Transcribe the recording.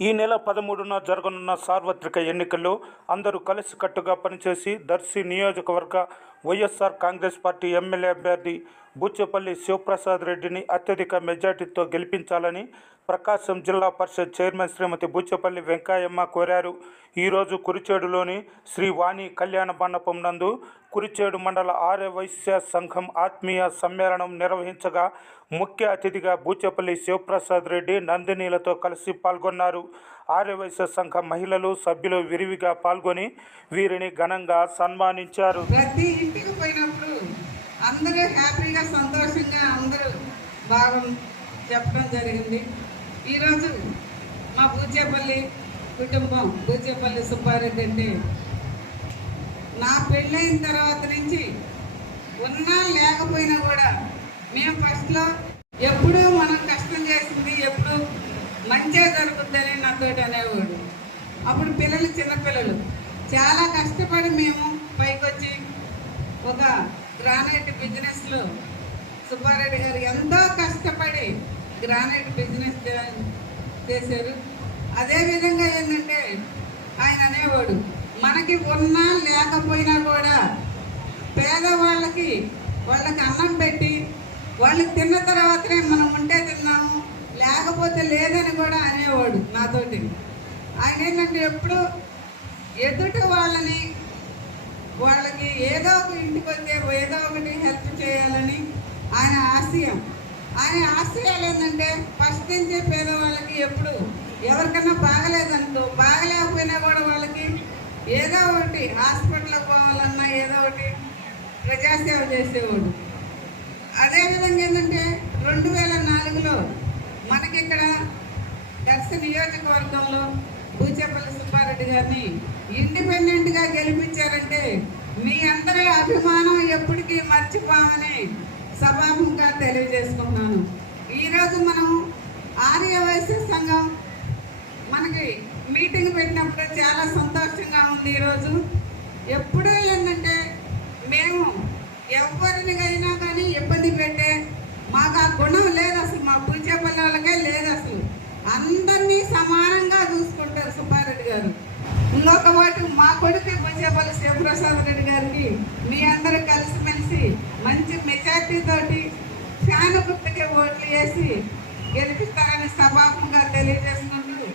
ఈ నెల పదమూడున జరగనున్న సార్వత్రిక ఎన్నికల్లో అందరూ కలిసికట్టుగా పనిచేసి దర్శి నియోజకవర్గ వైఎస్ఆర్ కాంగ్రెస్ పార్టీ ఎమ్మెల్యే అభ్యర్థి బూచేపల్లి శివప్రసాద్ రెడ్డిని అత్యధిక మెజార్టీతో గెలిపించాలని ప్రకాశం జిల్లా పరిషత్ చైర్మన్ శ్రీమతి బూచేపల్లి వెంకయ్యమ్మ కోరారు. ఈరోజు కురిచేడులోని శ్రీ వాణి కళ్యాణ మండపం నందు కురిచేడు మండల ఆర్యవైశ్య సంఘం ఆత్మీయ సమ్మేళనం నిర్వహించగా ముఖ్య అతిథిగా బూచేపల్లి శివప్రసాద్ రెడ్డి నందినీలతో కలిసి పాల్గొన్నారు. ఆర్యవైశ్య సంఘ మహిళలు సభ్యులు విరివిగా పాల్గొని వీరిని ఘనంగా సన్మానించారు. ప్రతి ఇంటికి అందరూ హ్యాపీగా సంతోషంగా అందరూ బాగా చెప్పడం జరిగింది. ఈరోజు మా పూచేపల్లి కుటుంబం పూచేపల్లి సుబ్బారెడ్డి అంటే నా పెళ్ళైన తర్వాత నుంచి ఉన్నా లేకపోయినా కూడా మేము ఫస్ట్లో ఎప్పుడూ మనం కష్టం చేసింది ఎప్పుడు మంచిగా జరుగుతుందని నాతోటి అనేవాడు. అప్పుడు పిల్లలు చిన్నపిల్లలు. చాలా కష్టపడి మేము పైకొచ్చి ఒక గ్రానైట్ బిజినెస్లో సుబ్బారెడ్డి గారు ఎంతో కష్టపడి గ్రానైట్ బిజినెస్ చేశారు. అదేవిధంగా ఏంటంటే ఆయన అనేవాడు మనకి ఉన్నా లేకపోయినా కూడా పేదవాళ్ళకి వాళ్ళకి అన్నం పెట్టి వాళ్ళు తిన్న తర్వాతనే మనం ఉంటే తిన్నాము లేకపోతే లేదని కూడా అనేవాడు నాతోటి. ఆయన ఏంటంటే ఎప్పుడు ఎదుటి వాళ్ళని వాళ్ళకి ఏదో ఒక ఇంటికి వచ్చే ఏదో ఒకటి హెల్ప్ చేయాలని ఆయన ఆశయం. ఆయన ఆశయాలు ఏంటంటే ఫస్ట్ నుంచి పేదవాళ్ళకి ఎప్పుడు ఎవరికన్నా బాగలేదంటూ బాగలేకపోయినా కూడా వాళ్ళకి ఏదో ఒకటి హాస్పిటల్కి పోవాలన్నా ఏదో ఒకటి ప్రజాసేవ చేసేవాడు. అదేవిధంగా ఏంటంటే రెండు వేల నాలుగులో మనకి ఇక్కడ దర్శ నియోజకవర్గంలో భూచేపల్లి సుబ్బారెడ్డి గారిని ఇండిపెండెంట్గా గెలిపించారంటే మీ అందరి అభిమానం ఎప్పటికీ మర్చిపోమని సభాముఖంగా తెలియజేసుకుంటున్నాను. ఈరోజు మనం ఆర్యవైశ్య సంఘం మనకి మీటింగ్ పెట్టినప్పుడు చాలా సంతోషంగా ఉంది ఈరోజు. ఎప్పుడూ ఏంటంటే మేము ఎవరినికైనా కానీ ఇబ్బంది పెట్టే మాకు ఆ గుణం లేదు అసలు మా పూజ వాళ్ళకే లేదు అసలు. అందరినీ సమానంగా చూసుకుంటారు సుబ్బ గారు. ఇంకొక వాటి మా కొడుకు పూచేపల్లి శివప్రసాద్ రెడ్డి గారికి మీ అందరూ కలిసిమెలిసి మంచి మెజార్టీ తోటి ఫ్యాన్ గుర్తుకే ఓట్లు వేసి గెలిపిస్తారని సభాముఖంగా తెలియజేస్తున్నాను